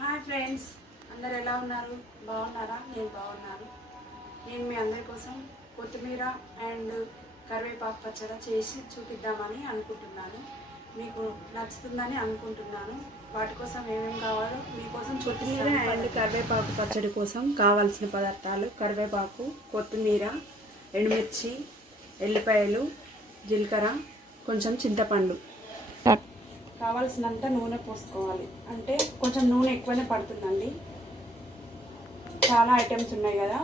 Hi friends, అందరు ఎలా ఉన్నారు? బాగున్నారా? నేను బాగున్నాను. నేను మీ అందరి కోసం కొత్తిమీర అండ్ కరివేపాకు పచ్చడి చేసి చూపిద్దామని అనుకుంటున్నాను. మీకు నచ్చుతుందని అనుకుంటున్నాను. వాటి కోసం ఏమేమి కావాలో మీకోసం కొత్తిమీర అండ్ కరివేపాకు పచ్చడి కోసం కావాల్సిన పదార్థాలు: కరివేపాకు, కొత్తిమీర, ఎండుమిర్చి, ఎల్లిపాయలు, జీలకర్ర, కొంచెం చింతపండు. కావాల్సినంత నూనె పోసుకోవాలి. అంటే కొంచెం నూనె ఎక్కువనే పడుతుందండి. చాలా ఐటమ్స్ ఉన్నాయి కదా,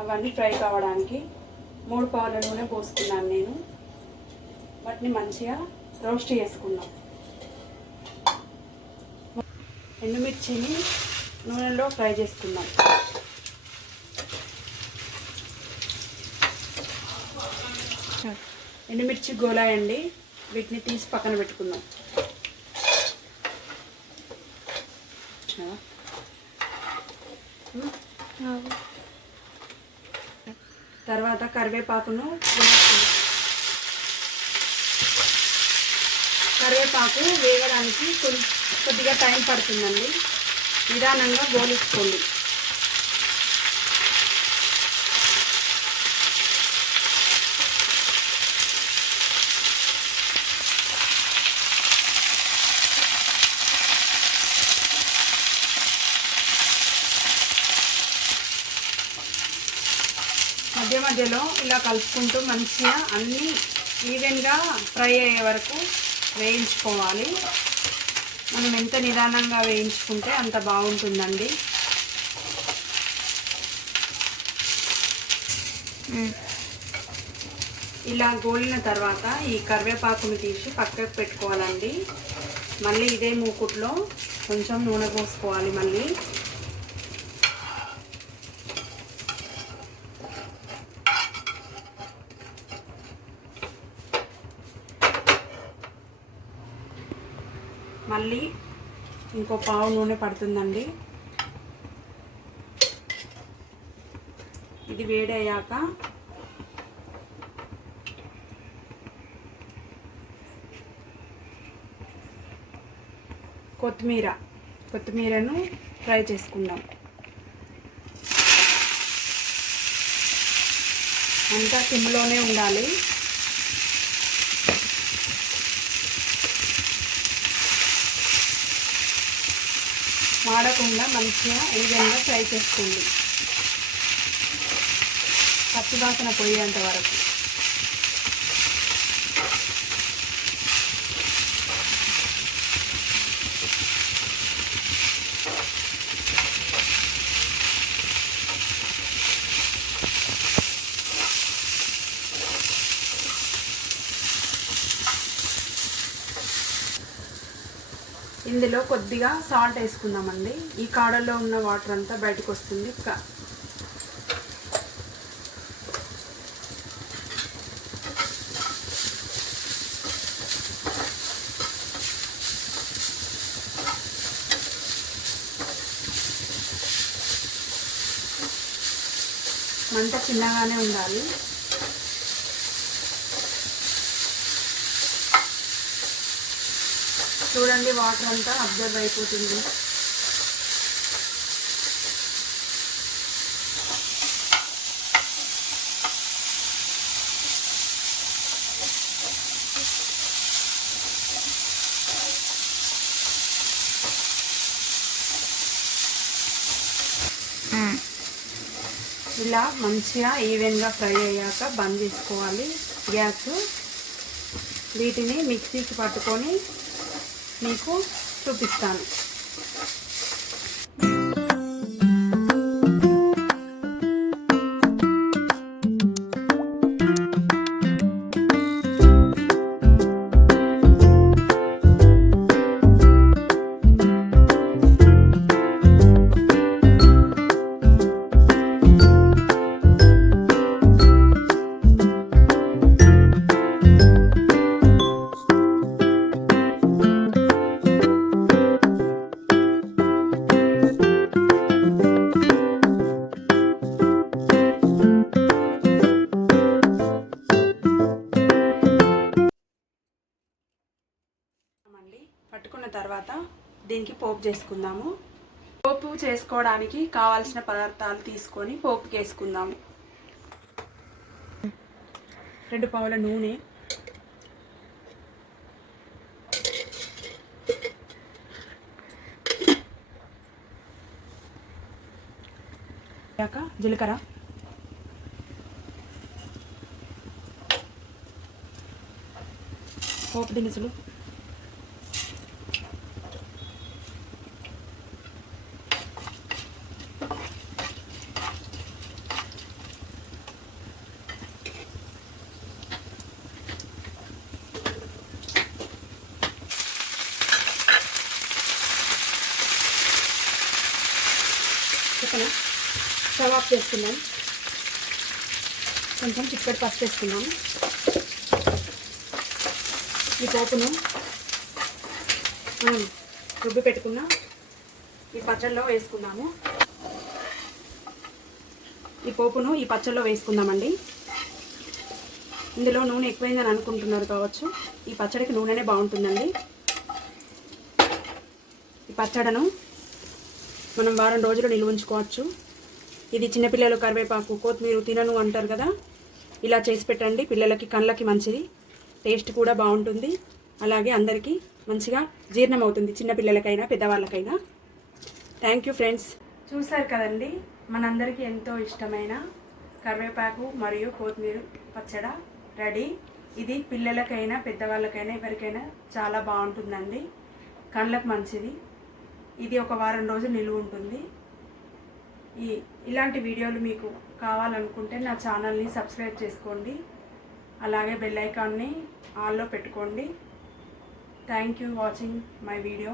అవన్నీ ఫ్రై కావడానికి 3 పావుల నూనె పోసుకున్నాను నేను. వాటిని మంచిగా రోస్ట్ చేసుకున్నాం. ఎండుమిర్చిని నూనెలో ఫ్రై చేసుకుందాం. ఎండుమిర్చి గోలాయండి, వీటిని తీసి పక్కన పెట్టుకుందాం. తర్వాత కరివేపాకును కరివేపాకు వేగడానికి కొద్దిగా టైం పడుతుందండి. నిదానంగా గోలించుకోండి. మధ్య మధ్యలో ఇలా కలుపుకుంటూ మంచిగా అన్నీ ఈవెన్గా ఫ్రై అయ్యే వరకు వేయించుకోవాలి. మనం ఎంత నిదానంగా వేయించుకుంటే అంత బాగుంటుందండి. ఇలా గోలిన తర్వాత ఈ కరివేపాకుని తీసి పక్కకు పెట్టుకోవాలండి. మళ్ళీ ఇదే మూకుట్లో కొంచెం నూనె పోసుకోవాలి. మళ్ళీ ఇంకో పావు నూనె పడుతుందండి. ఇది వేడి అయ్యాక కొత్తిమీరను ఫ్రై చేసుకుందాం. అంతా సిమ్లోనే ఉండాలి. మాడకుండా మంచిగా ఈవెన్గా ఫ్రై చేసుకోండి, పచ్చివాసన పోయేంత వరకు. ఇందులో కొద్దిగా సాల్ట్ వేసుకుందామండి. ఈ కాడలో ఉన్న వాటర్ అంతా బయటకు వస్తుంది. మంట చిన్నగానే ఉండాలి. చూడండి, వాటర్ అంతా అబ్జర్వ్ అయిపోతుంది. ఇలా మంచిగా ఈవెన్గా ఫ్రై అయ్యాక బంద్ చేసుకోవాలి గ్యాస్. వీటిని మిక్సీకి పట్టుకొని మీకు చూపిస్తాను. పట్టుకున్న తర్వాత దీనికి పోపు చేసుకుందాము. పోపు చేసుకోవడానికి కావాల్సిన పదార్థాలు తీసుకొని పోపుకి వేసుకుందాము. 2 పావుల నూనె, జీలకర్ర, పోపు దినుసులు, పక్కన స్టవ్ ఆఫ్ చేసుకుందాం. కొంచెం చిక్కటి పసుపు వేసుకుందాం. ఈ పోపును మనం రుబ్బి పెట్టుకున్న ఈ పచ్చళ్ళలో వేసుకుందాము. ఈ పోపును ఈ పచ్చళ్ళలో వేసుకుందామండి. ఇందులో నూనె ఎక్కువైందని అనుకుంటున్నారు కావచ్చు. ఈ పచ్చడికి నూనెనే బాగుంటుందండి. ఈ పచ్చడను మనం వారం రోజులు నిల్వ ఉంచుకోవచ్చు. ఇది చిన్నపిల్లలు కరివేపాకు కొత్తిమీర తినను అంటారు కదా, ఇలా చేసి పెట్టండి. పిల్లలకి కళ్ళకి మంచిది, టేస్ట్ కూడా బాగుంటుంది. అలాగే అందరికీ మంచిగా జీర్ణం అవుతుంది, చిన్నపిల్లలకైనా పెద్దవాళ్ళకైనా. Thank you friends. చూసారు కదండి, మనందరికీ ఎంతో ఇష్టమైన కరివేపాకు మరియు కొత్తిమీర పచ్చడ రెడీ. ఇది పిల్లలకైనా పెద్దవాళ్ళకైనా ఎవరికైనా చాలా బాగుంటుందండి, కళ్ళకు మంచిది. ఇది ఒక వారం రోజులు నిలువ ఉంటుంది. ఇలాంటి వీడియోలు మీకు కావాలనుకుంటే నా ఛానల్ని సబ్స్క్రైబ్ చేసుకోండి. అలాగే బెల్ ఐకాన్ని ఆన్లో పెట్టుకోండి. Thank you watching my video.